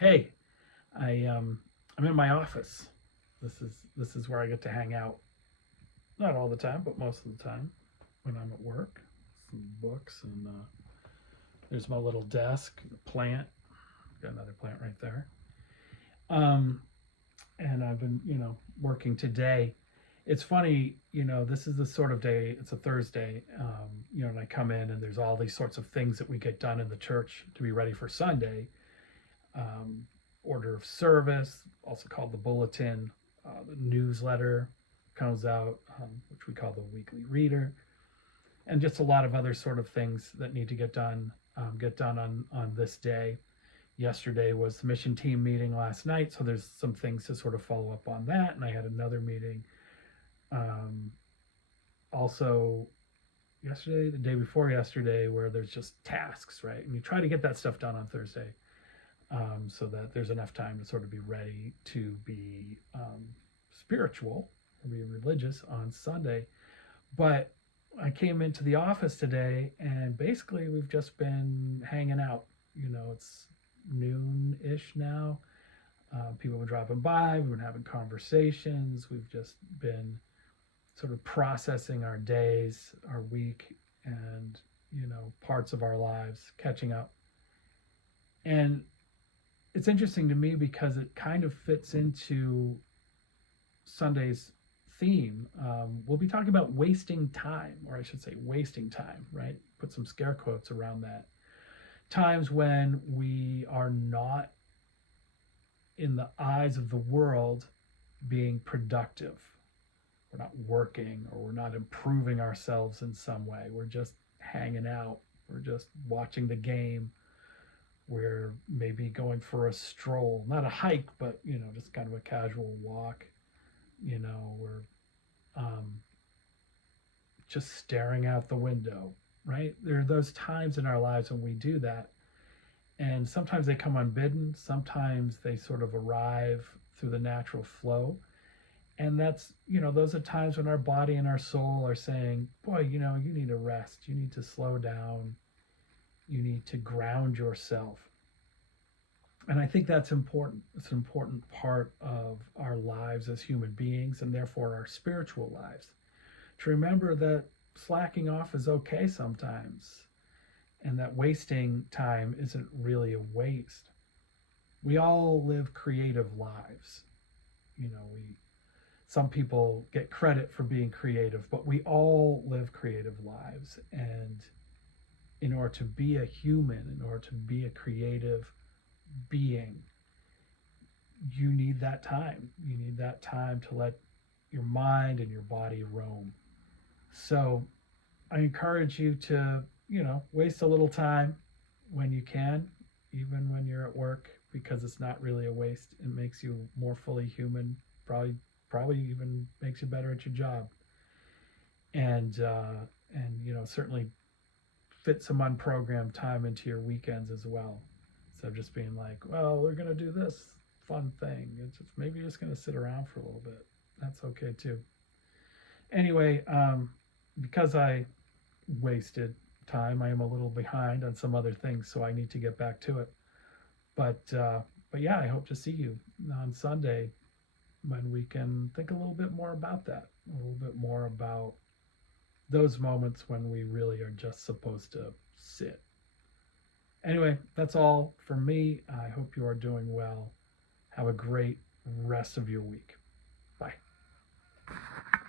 Hey, I'm in my office. This is where I get to hang out. Not all the time, but most of the time when I'm at work. Some books and there's my little desk, plant. Got another plant right there. Um, and I've been, working today. It's funny, this is the sort of day. It's a Thursday, and I come in and there's all these sorts of things that we get done in the church to be ready for Sunday. um, Order of service, also called the bulletin, the newsletter comes out, which we call the weekly reader, and just a lot of other sort of things that need to get done on this day. Yesterday was the mission team meeting last night, so there's some things to sort of follow up on that, and I had another meeting um, also yesterday, the day before yesterday, where there's just tasks, right? And you try to get that stuff done on Thursday, so that there's enough time to sort of be ready to be spiritual or be religious on Sunday. But I came into the office today and basically we've just been hanging out. It's noon ish now. People have been dropping by, we've been having conversations, we've just been sort of processing our days, our week, and, parts of our lives, catching up. And it's interesting to me because it kind of fits into Sunday's theme. We'll be talking about wasting time, or I should say, wasting time, right? Put some scare quotes around that. Times when we are not, in the eyes of the world, being productive. We're not working or we're not improving ourselves in some way. We're just hanging out. We're just watching the game. We're maybe going for a stroll, not a hike, but just kind of a casual walk. We're just staring out the window, right? There are those times in our lives when we do that, and sometimes they come unbidden. Sometimes they sort of arrive through the natural flow, and that's those are times when our body and our soul are saying, "Boy, you need a rest. You need to slow down. You need to ground yourself." And I think that's important. It's an important part of our lives as human beings, and therefore our spiritual lives, to remember that slacking off is okay sometimes, and that wasting time isn't really a waste. We all live creative lives. We Some people get credit for being creative, but we all live creative lives. And in order to be a human, in order to be a creative being, you need that time. You need that time to let your mind and your body roam. So I encourage you to, waste a little time when you can, even when you're at work, because it's not really a waste. It makes you more fully human, probably even makes you better at your job. And certainly fit some unprogrammed time into your weekends as well. So just being like, well, we're gonna do this fun thing. It's just maybe you're just gonna sit around for a little bit. That's okay too. Anyway, because I wasted time, I am a little behind on some other things, so I need to get back to it. But yeah, I hope to see you on Sunday when we can think a little bit more about that, a little bit more about those moments when we really are just supposed to sit. Anyway, that's all from me. I hope you are doing well. Have a great rest of your week.